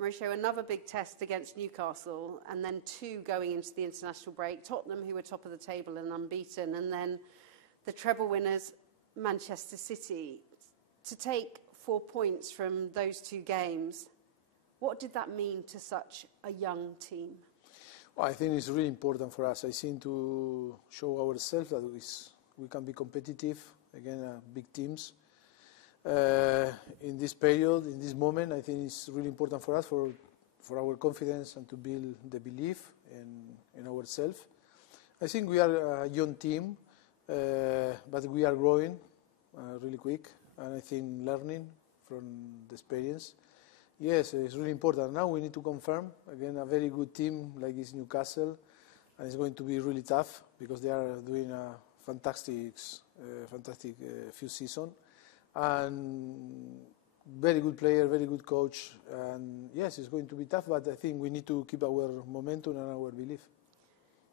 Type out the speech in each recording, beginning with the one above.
Mauricio, another big test against Newcastle, and then 2 going into the international break. Tottenham, who were top of the table and unbeaten, and then the treble winners, Manchester City. To take 4 points from those 2 games, what did that mean to such a young team? Well, I think it's really important for us. I think to show ourselves that we can be competitive against big teams. In this period, in this moment, I think it's really important for us, for our confidence and to build the belief in ourselves. I think we are a young team, but we are growing really quick, and I think learning from the experience. Yes, it's really important. Now we need to confirm, again, a very good team like this Newcastle, and it's going to be really tough because they are doing a fantastic few seasons. And very good player, very good coach, and yes, it's going to be tough, but I think we need to keep our momentum and our belief.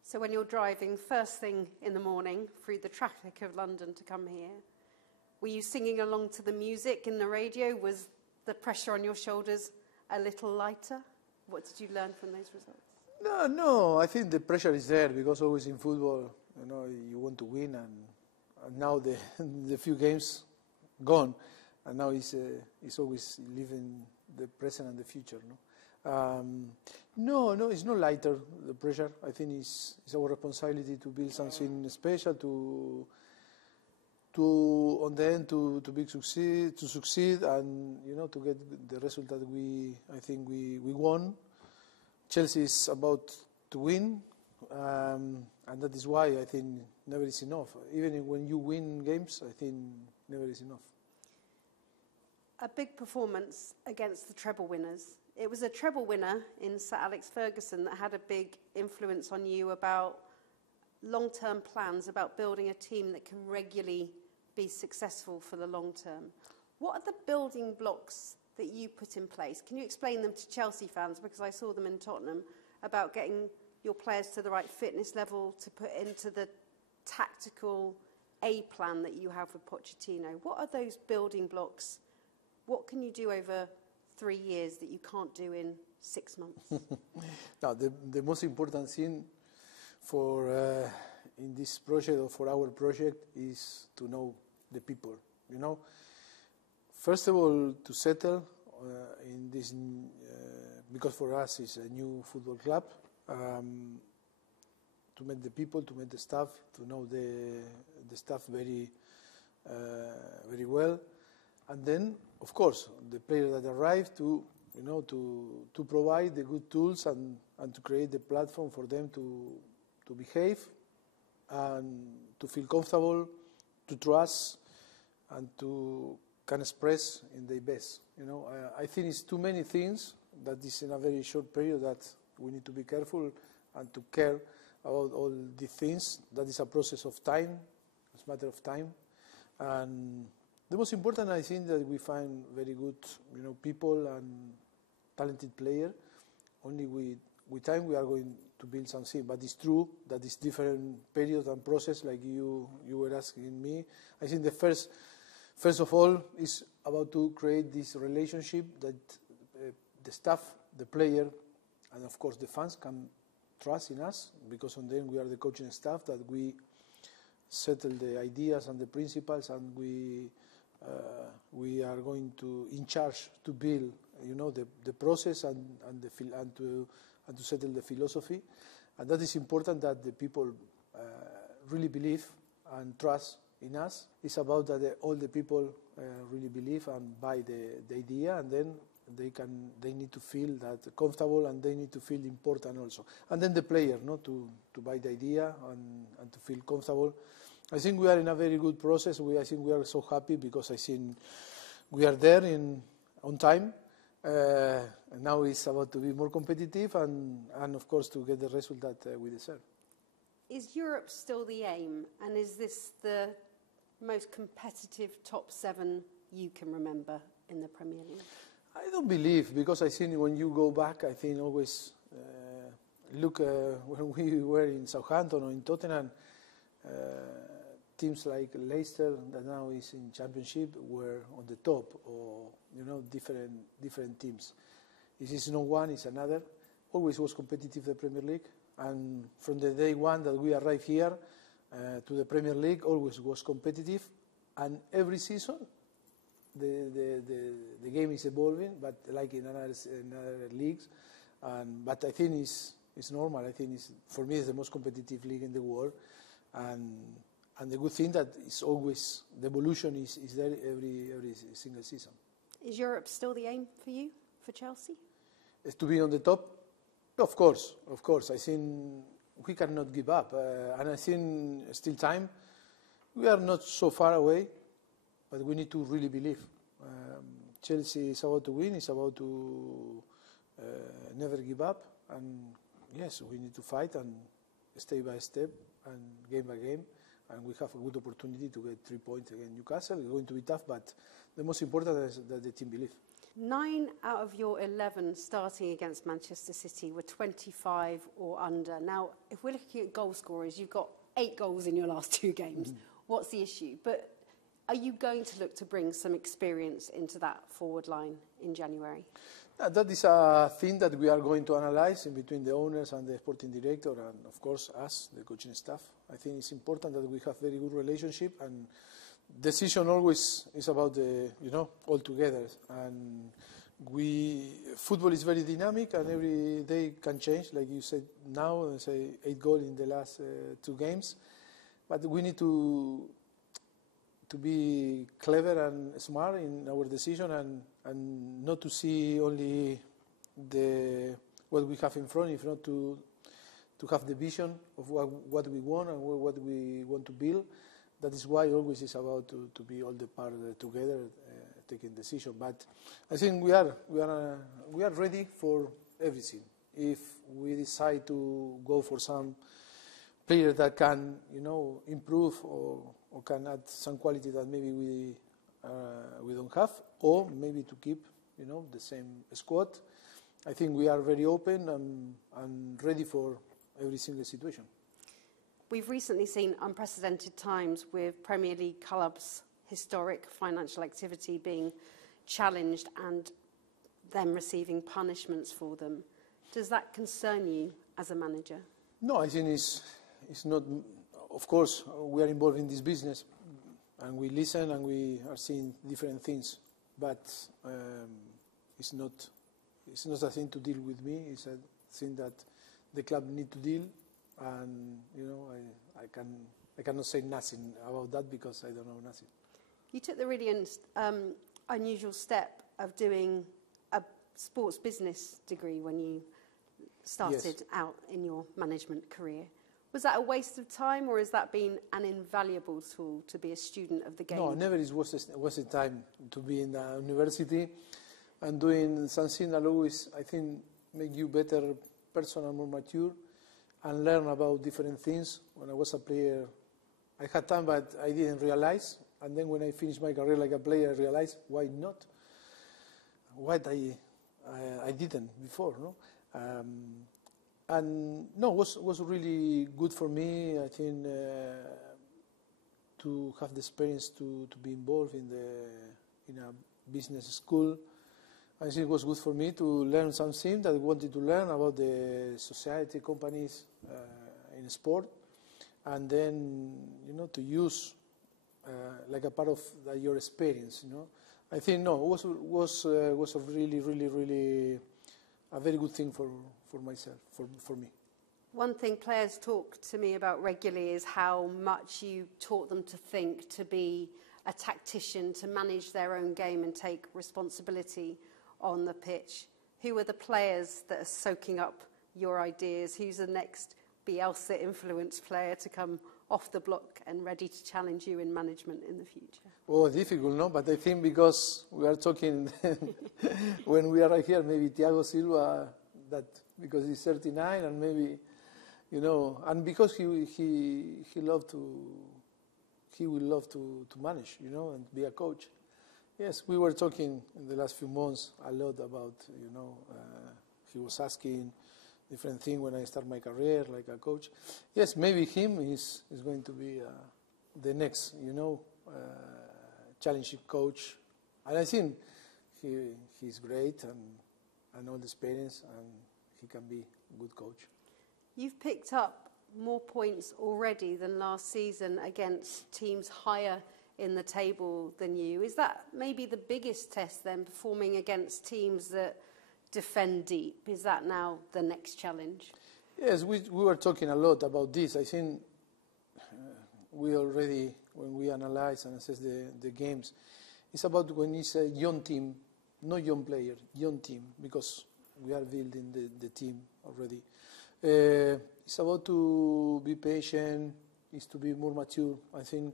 So when you're driving first thing in the morning through the traffic of London to come here, were you singing along to the music in the radio? Was the pressure on your shoulders a little lighter? What did you learn from those results? No, I think the pressure is there because always in football, you want to win, and now the few games gone, and now it's always living the present and the future. No, it's not lighter, the pressure. I think it's our responsibility to build something special, to on the end to succeed, and to get the result that I think we won. Chelsea is about to win, and that is why I think never is enough. Even when you win games, I think never is enough. A big performance against the treble winners. It was a treble winner in Sir Alex Ferguson that had a big influence on you about long-term plans, about building a team that can regularly be successful for the long term. What are the building blocks that you put in place? Can you explain them to Chelsea fans, because I saw them in Tottenham, about getting your players to the right fitness level to put into the tactical A plan that you have with Pochettino? What are those building blocks? What can you do over 3 years that you can't do in 6 months? Now, the most important thing for in this project, or for our project, is to know the people. First of all, to settle in this, because for us it's a new football club. To meet the people, to meet the staff, to know the staff very well, and then, of course, the players that arrive to provide the good tools and to create the platform for them to behave and to feel comfortable, to trust, and to can express in their best. I think it's too many things that is in a very short period that we need to be careful and to care about all these things. That is a process of time. It's a matter of time. And the most important, I think, that we find very good, people and talented players. Only with time we are going to build something. But it's true that it's different periods and process, like you were asking me. I think the first of all is about to create this relationship that the staff, the player, and of course the fans can trust in us, because on them we are the coaching staff, that we settle the ideas and the principles, and we are going to in charge to build, the process and to settle the philosophy, and that is important, that the people really believe and trust in us. It's about that all the people really believe and buy the idea, and then they need to feel that comfortable, and they need to feel important also. And then the player, to buy the idea and to feel comfortable. I think we are in a very good process. I think we are so happy because I think we are there on time. And now it's about to be more competitive and of course to get the result that we deserve. Is Europe still the aim? And is this the most competitive top 7 you can remember in the Premier League? I don't believe, because I think when you go back, I think always look when we were in Southampton or in Tottenham, teams like Leicester, that now is in Championship, were on the top, or different teams. It is not one, it's another. Always was competitive, the Premier League. And from the day one that we arrived here to the Premier League, always was competitive. And every season, the game is evolving, but like in other leagues. But I think it's normal. I think for me, it's the most competitive league in the world. And the good thing that it's always, the evolution is there every single season. Is Europe still the aim for you, for Chelsea? Is to be on the top? Of course. I think we cannot give up. And I think still time. We are not so far away, but we need to really believe. Chelsea is about to win, it's about to never give up. And yes, we need to fight and step by step and game by game. And we have a good opportunity to get 3 points against Newcastle. It's going to be tough, but the most important is that the team believes. 9 out of your 11 starting against Manchester City were 25 or under. Now, if we're looking at goal scorers, you've got 8 goals in your last 2 games. What's the issue? But are you going to look to bring some experience into that forward line in January? That is a thing that we are going to analyze in between the owners and the sporting director and, of course, us, the coaching staff. I think it's important that we have very good relationship, and decision always is about all together. And football is very dynamic, and every day can change. Like you said now, say 8 goals in the last 2 games. But we need to be clever and smart in our decision and not to see only what we have in front, if not to have the vision of what we want and what we want to build. That is why always it's about to be all the part together taking decision. But I think we are ready for everything. If we decide to go for some player that can improve or can add some quality that maybe we don't have, or maybe to keep the same squad. I think we are very open and ready for every single situation. We've recently seen unprecedented times with Premier League clubs' historic financial activity being challenged and them receiving punishments for them. Does that concern you as a manager? No, I think it's not. Of course, we are involved in this business, and we listen and we are seeing different things. But it's not a thing to deal with me. It's a thing that the club need to deal, and I cannot say nothing about that because I don't know nothing. You took the really unusual step of doing a sports business degree when you started out in your management career. Was that a waste of time, or has that been an invaluable tool to be a student of the game? No, never is was a time to be in the university and doing something that always, I think, make you better person and more mature and learn about different things. When I was a player, I had time, but I didn't realize. And then when I finished my career like a player, I realized why not? What I didn't before, no? And no, was really good for me. I think to have the experience to be involved in a business school. I think it was good for me to learn something that I wanted to learn about the society, companies in sport, and then to use like a part of your experience. I think no, it was a really a very good thing for myself, for me. One thing players talk to me about regularly is how much you taught them to think, to be a tactician, to manage their own game and take responsibility on the pitch. Who are the players that are soaking up your ideas? Who's the next Bielsa influence player to come off the block and ready to challenge you in management in the future? Oh, difficult, no? But I think because we are talking when we arrive here, maybe Thiago Silva, that because he's 39 and maybe, and because he will love to manage, and be a coach. Yes, we were talking in the last few months a lot about, he was asking different things when I start my career like a coach. Yes, maybe him is going to be the next, challenging coach. And I think he's great, and all the experience, and he can be a good coach. You've picked up more points already than last season against teams higher in the table than you. Is that maybe the biggest test then, performing against teams that defend deep? Is that now the next challenge? Yes, we were talking a lot about this. I think we already, when we analyze and assess the games, it's about when it's a young team, not young player, young team, because we are building the team already. It's about to be patient, it's to be more mature. I think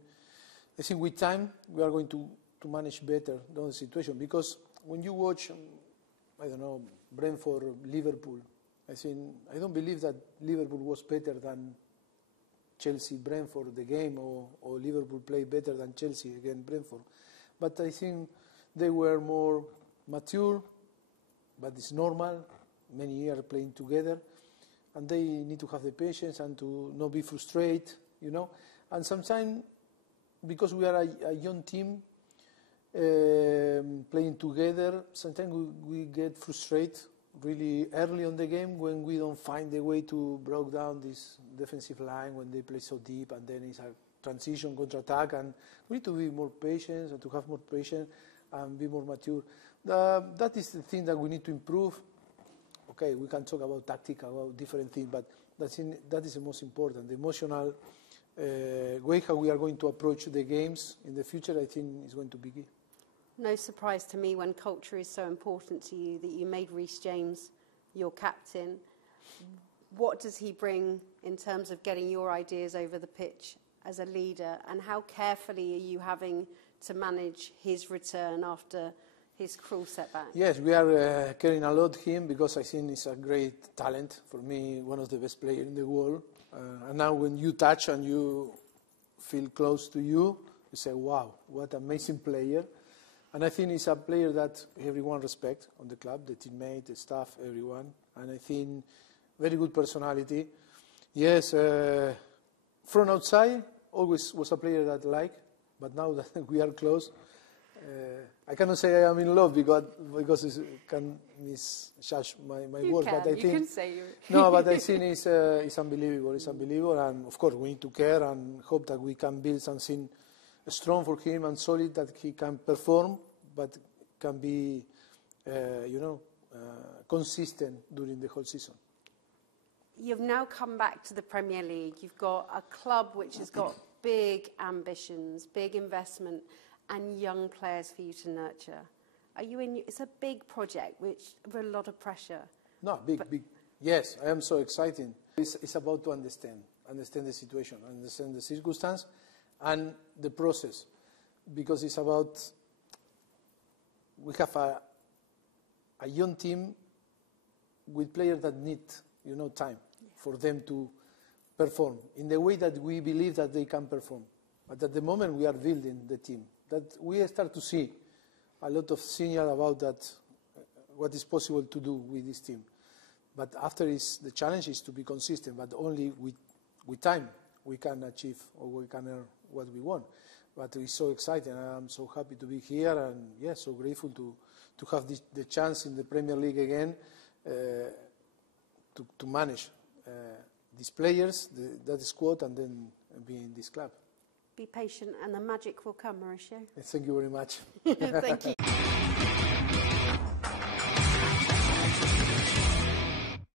with time we are going to manage better the situation, because when you watch, I don't know, Brentford, Liverpool, I don't believe that Liverpool was better than Chelsea, Brentford, the game, or Liverpool played better than Chelsea against Brentford. But I think they were more mature, but it's normal, many years playing together, and they need to have the patience and to not be frustrated, you know. And sometimes, because we are a young team playing together, sometimes we get frustrated really early on the game when we don't find the way to break down this defensive line when they play so deep, and then it's a transition, counter-attack, and we need to be more patient and to have more patience and be more mature. That is the thing that we need to improve. Okay, we can talk about tactic, about different things, but that is the most important. The emotional way how we are going to approach the games in the future, I think, is going to be key. No surprise to me when culture is so important to you that you made Reece James your captain. What does he bring in terms of getting your ideas over the pitch as a leader, and how carefully are you having to manage his return after his cruel setback? Yes, we are caring a lot him, because I think he's a great talent. For me, one of the best players in the world. And now when you touch and you feel close to you say, wow, what an amazing player. And I think he's a player that everyone respects on the club, the teammate, the staff, everyone. And I think very good personality. Yes, from outside, always was a player that I like, but now that we are close, I cannot say I am in love because it can misjudge my words. But I think, can say you're no, but I think it's unbelievable. It's unbelievable, and of course we need to care and hope that we can build something strong for him and solid, that he can perform, but can be, consistent during the whole season. You've now come back to the Premier League. You've got a club which has got big ambitions, big investment, and young players for you to nurture. Are you in? It's a big project with a lot of pressure. No, big. Yes, I am so excited. It's about to understand the situation, understand the circumstance, and the process, because it's about, we have a young team with players that need, time for them to perform in the way that we believe that they can perform. But at the moment we are building the team, that we start to see a lot of signal about that, what is possible to do with this team. But after the challenge is to be consistent, but only with time we can achieve, or we can earn what we want. But it's so exciting. I'm so happy to be here, and so grateful to have the chance in the Premier League again, to manage these players, that squad, and then be in this club. Be patient and the magic will come, Mauricio. Thank you very much. Thank you.